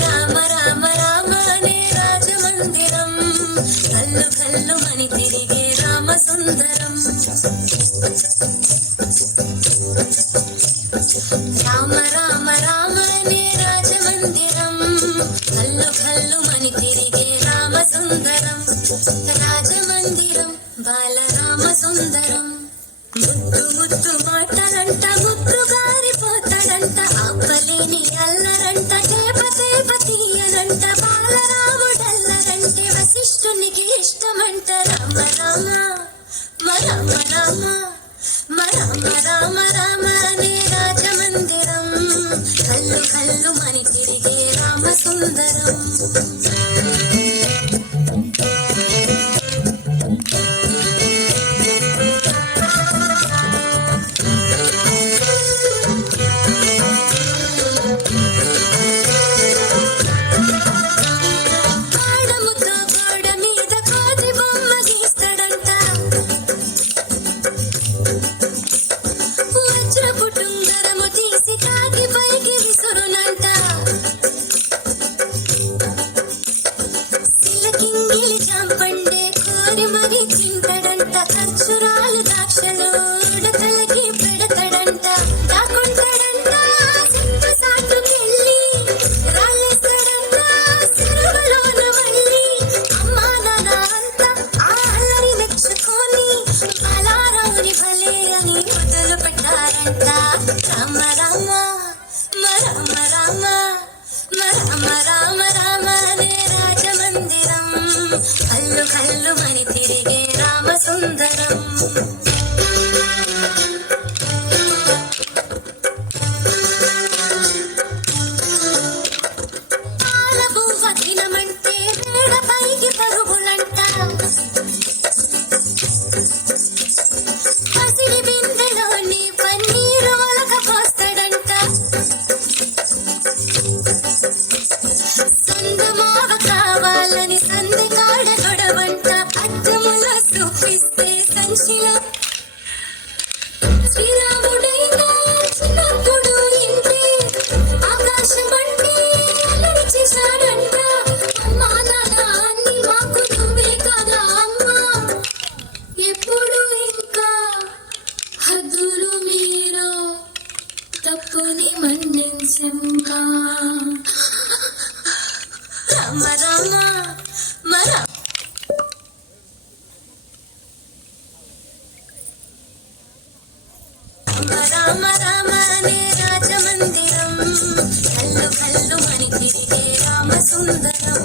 రామ రామ రామ అనే రాజమందిరం కల్లు కల్లు మని తిరిగే రామ సుందరం రామ రామ రామ అనే రాజమందిరం కల్లు కల్లు మని తిరిగే రామ సుందరం రాజమందిరం బాలరామ సుందరం ముద్దు ముద్దు మాటలంట ముద్దు గారిపోతాడంట ఆపలేని అల్లరంట తేప తేప తీయనంట బాలరాముడల్లరంటే వశిష్ఠునికి ఇష్టమంట రామ రామ రామ రామ రామ రామ రామ అనే రాజమందిరం కల్లు కల్లు మని తిరిగే రామ సుందరం పండే కోరి మరి తింటాడంట ఖర్చురాలు దాక్షలు ఉడతలకి పెడతాడంట దాకుంటాడంట సింప సాటుకెళ్ళి రాళ్ళేస్తాడంట చెరువులోన మళ్ళీ అమ్మా నాన్న అంతా ఆ అల్లరి మెచ్చుకొని బలారాముని భలే అని మొదలు పెట్టారంట రామ రామ రామ రామ రామ రామ రామ అనే రాజమందిరం కల్లు కల్లు మని తిరిగే రామ సుందరం పాలబువ్వ తినమంటే మేడ పైకి పరుగులంట పసిడి బిందెలోని పన్నీరు ఒలక పోస్తాడంట సందమావ కావాలని సంది కాడ గొడవంట అద్దముల చూపిస్తే సంచిలో శ్రీరాముడైనా చిన్నప్పుడు ఇంటి ఆకాశం అంటే అల్లరి చేశాడంట అమ్మా నాన్న అన్ని మాకు నువ్వే కదా అమ్మా ఎప్పుడు ఇంకా హద్దులు మీరు తప్పుని మన్నించమ్మా రామ రామ రామ రామ అనే రాజమందిరం కల్లు కల్లు మని తిరిగే రామ సుందరం